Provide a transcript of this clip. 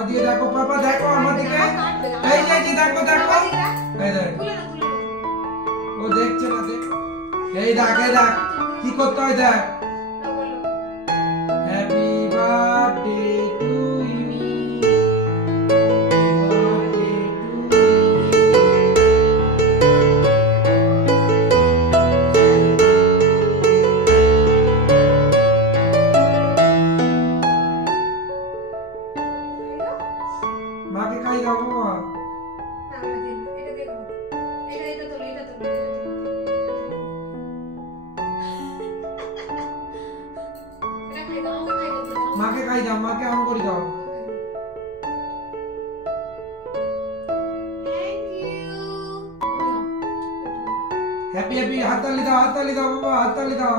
পা দিয়ে দেখো পাপা, দেখো আমার দিকে, এই যে দেখো দেখো, এই দেখ, ও দেখছে না, দেখ, এই দেখ, এই দেখ কি করতে হয়, দেখ, হ্যাপি বার্থডে টু ইউ, মাকে খাই দাও বাবা। মাকে খাই দাও, মাকে আম করে দাও। হ্যাপি হ্যাপি, হাততালি দাও বাবা, হাততালি দাও।